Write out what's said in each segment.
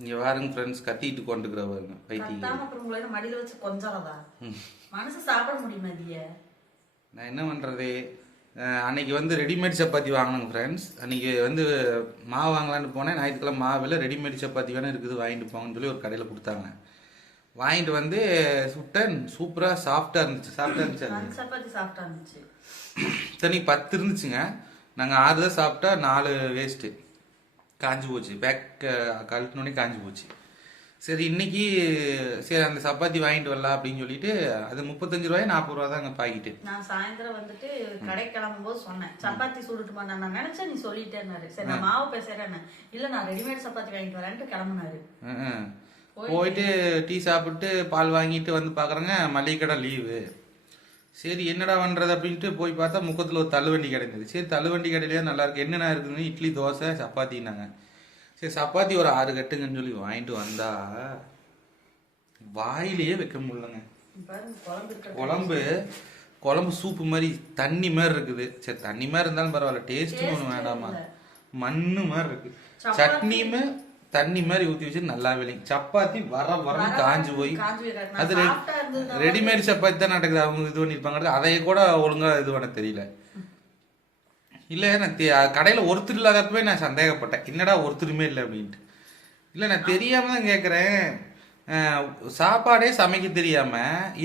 இங்க பாருங்க ஃப்ரெண்ட்ஸ் கத்திட்டு கொண்டுக்கிறவங்க பைத்தியம் அப்புறம் உங்களை மடியில வச்சு கொஞ்சறதா மனசு சாப்பிட முடியுமா அதிய நான் என்ன பண்ணுறது அன்னைக்கு வந்து ரெடிமேட் சப்பாத்தி வாங்கினேங்க ஃப்ரெண்ட்ஸ் அன்னைக்கு வந்து மாவு வாங்கலான்னு போனேன். ஞாயிற்றுக்கிழமை மாவில் ரெடிமேட் சப்பாத்தி வேணும் இருக்குது வாங்கிட்டு போங்கன்னு சொல்லி ஒரு கடையில் கொடுத்தாங்க. வாங்கிட்டு வந்து சுட்டேன். சூப்பராக சாஃப்டாக இருந்துச்சு சாஃப்டாக இருந்துச்சு சப்பாத்தி சாப்பிட்டா இருந்துச்சு. தண்ணி பத்து இருந்துச்சுங்க. நாங்கள் ஆறு தான் சாப்பிட்டா நாலு வேஸ்ட்டு காஞ்சி போச்சு பேக் கழட்டினோடனே காஞ்சி போச்சு சரி இன்னைக்கு சரி அந்த சப்பாத்தி வாங்கிட்டு வரலாம் அப்படின்னு சொல்லிட்டு அது முப்பத்தஞ்சு ரூபாய் நாற்பது ரூபா தாங்க பாக்கிட்டு. நான் சாயந்தரம் வந்துட்டு கடை கிளம்பும் போது சொன்னேன். சப்பாத்தி சுடுட்டுமா நான் நான் நினைச்சேன் நீ சொல்லிட்டேன்னாரு. சரி நான் மாவு பேசுறேன்னு. இல்ல நான் ரெடிமேட் சப்பாத்தி வாங்கிட்டு வரேன்ட்டு கிளம்புனாரு. போயிட்டு டீ சாப்பிட்டு பால் வாங்கிட்டு வந்து பார்க்குறேங்க மளிகை கடை லீவு சரி என்னடா பண்ணுறது அப்படின்ட்டு போய் பார்த்தா முக்கத்தில் ஒரு தள்ளுவண்டி கடை இருந்தது சரி தள்ளுவண்டி கடையிலேயே? நல்லா இருக்கு. என்னென்ன இருக்குதுன்னு? இட்லி தோசை சப்பாத்தின்னாங்க சரி சப்பாத்தி ஒரு ஆறு கட்டுங்கன்னு சொல்லி வாங்கிட்டு வந்தா வாயிலேயே வைக்க முடியலங்க. குழம்பு குழம்பு சூப்பு மாதிரி தண்ணி மாதிரி இருக்குது. சரி தண்ணி மாதிரி இருந்தாலும் பரவாயில்ல. டேஸ்ட் ஒன்றும் வேண்டாமா? மண்ணு மாதிரி இருக்கு. சட்னியுமே தண்ணி மாதிரி ஊற்றி வச்சு நல்லா விளையும் சப்பாத்தி வர வர காஞ்சு போய். அது ரெடிமேட் சப்பாத்தி தான் நடக்குது. அவங்க இது பண்ணியிருப்பாங்க அதைய கூட ஒழுங்கா இது பண்ண தெரியல. இல்லை நான் கடையில ஒருத்தர் இல்லாதப்பவே நான் சந்தேகப்பட்டேன். என்னடா ஒருத்தருமே இல்லை அப்படின்ட்டு. இல்லை நான் தெரியாம தான் கேட்குறேன் சாப்பாடே சமைக்க தெரியாம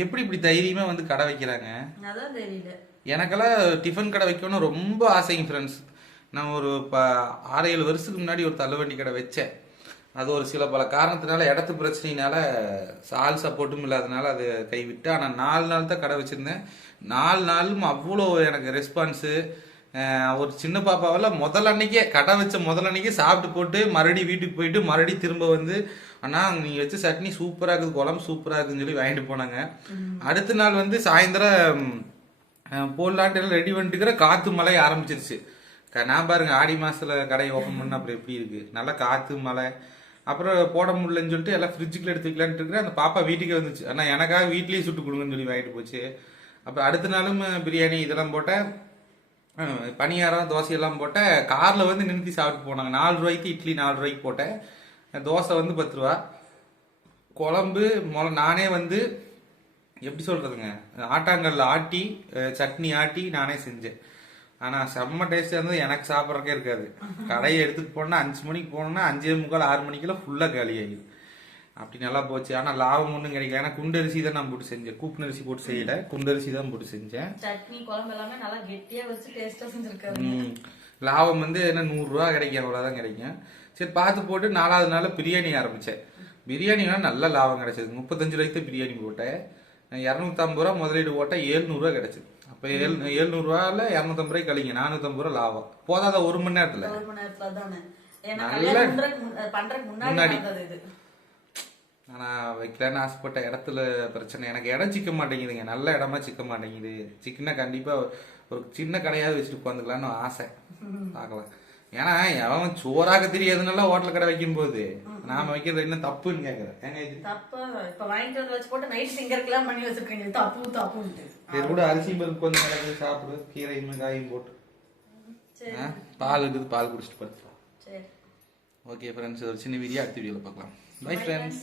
எப்படி இப்படி தைரியமா வந்து கடை வைக்கிறாங்க? எனக்கெல்லாம் டிஃபன் கடை வைக்கணும்னு ரொம்ப ஆசைங்க ஃப்ரெண்ட்ஸ் நான் ஒரு ப ஆறு ஏழு வருஷத்துக்கு முன்னாடி ஒரு தள்ளுவண்டி கடை வச்சேன். அது ஒரு சில பல காரணத்தினால இடத்து பிரச்சனையினால ஆள் சப்போர்ட்டும் இல்லாதனால அது கைவிட்டு ஆனால் நாலு நாள் தான் கடை வச்சுருந்தேன். நாலு நாளும் அவ்வளோ எனக்கு ரெஸ்பான்ஸு ஒரு சின்ன பாப்பாவெல்லாம் முதல் அன்னைக்கே கடை வச்ச முதல் அன்னைக்கே சாப்பிட்டு போட்டு மறுபடியும் வீட்டுக்கு போயிட்டு மறுபடியும் திரும்ப வந்து அண்ணா நீங்கள் வச்ச சட்னி சூப்பராக இருக்குது குழம்பு சூப்பராக இருக்குதுன்னு சொல்லி வாங்கிட்டு போனாங்க. அடுத்த நாள் வந்து சாயந்தரம் போடலான்ட்டு எல்லாம் ரெடி பண்ணிட்டுக்கிற காத்து மழை ஆரம்பிச்சிருச்சு. நான் பாருங்க ஆடி மாசத்துல கடை ஓப்பன் பண்ண அப்புறம் எப்படி இருக்கு? நல்லா காத்து மழை. அப்புறம் போட முடியலன்னு சொல்லிட்டு எல்லாம் ஃப்ரிட்ஜுக்குள்ள எடுத்து வைக்கலான்ட்டு இருக்கிறேன். அந்த பாப்பா வீட்டுக்கே வந்துச்சு. ஆனால் எனக்காக வீட்லேயே சுட்டு கொடுங்கன்னு சொல்லி வாங்கிட்டு போச்சு. அப்புறம் அடுத்த நாளும் பிரியாணி இதெல்லாம் போட்டேன். பனியாரம் பணியாரம் போட்டேன். காரில் வந்து நிறுத்தி சாப்பிட்டு போனாங்க. நாலு ரூபாய்க்கு இட்லி நாலு ரூபாய்க்கு போட்டேன். தோசை வந்து பத்து ரூபா. குழம்பு மொள நானே வந்து எப்படி சொல்கிறதுங்க ஆட்டாங்கல்ல ஆட்டி சட்னி ஆட்டி நானே செஞ்சேன். ஆனா செம்ம டேஸ்டா இருந்தது. எனக்கு சாப்பிட்றக்கே இருக்காது. கடையை எடுத்துட்டு போனா அஞ்சு மணிக்கு போனோம்னா அஞ்சே முக்கால் ஆறு மணிக்கெல்லாம் ஃபுல்லா காலி ஆகிடும் அப்படி நல்லா போச்சு. ஆனா லாபம் ஒன்றும் கிடைக்கல. ஏன்னா குண்டரிசி தான் நான் போட்டு செஞ்சேன். கூப்பினரிசி போட்டு செய்யல. குண்டரிசி தான் போட்டு செஞ்சேன். சட்னி குழம்பு எல்லாமே நல்லா கெட்டியா வச்சு டேஸ்டா செஞ்சிருக்காரு. ம். லாபம் வந்து என்ன நூறுரூவா கிடைக்கும். அவ்வளோதான் கிடைக்கும். சரி பார்த்து போட்டு நாலாவது நாள் பிரியாணி ஆரம்பித்தேன் பிரியாணினா நல்ல லாபம் கிடைச்சது. முப்பத்தஞ்சு ரூபாய்க்கு பிரியாணி போட்டேன். இரநூத்தம்பது ரூபா முதலீடு போட்டால் ஏழ்நூறுவா கிடைச்சது. அப்போ ஏழு ஏழ்நூறுவாவில் இரநூத்தம்பது ரூபாய்க்கு கழிங்க. நானூற்றம்பது ரூபா லாபம். போதாத ஒரு மணி நேரத்தில். முன்னாடி நான் வைக்கலான்னு ஆசைப்பட்ட இடத்துல பிரச்சனை. எனக்கு இடம் சிக்க மாட்டேங்குதுங்க. நல்ல இடமா சிக்க மாட்டேங்குது. சிக்கனா கண்டிப்பா ஒரு சின்ன கடையாவது வச்சுட்டு உட்காந்துக்கலான்னு ஆசை. பார்க்கலாம். ஏன்னா அவன் சோறாக்க தெரியாதுனால ஹோட்டல் கடை வைக்கும் போது நாம வைக்கிறது என்ன தப்புன்னு கேக்குறேன். ஏங்க இது தப்பா இப்ப வாங்கிட்டு வந்து வச்சு போட்டு நைட் சிங்கருக்குலாம் பண்ணி வச்சிருக்கீங்க. தப்பு தப்புன்ட்டு. இது கூட அரிசி பருப்பு கொஞ்சம் கிடக்கு சாப்பிடு. கீரையும் காயும் போட்டு. பால் இருக்குது பால் குடிச்சிட்டு படுத்துக்கலாம் சரி. ஓகே ஃப்ரெண்ட்ஸ் ஒரு சின்ன வீடியோ அடுத்த வீடியோவில் பார்க்கலாம். Bye friends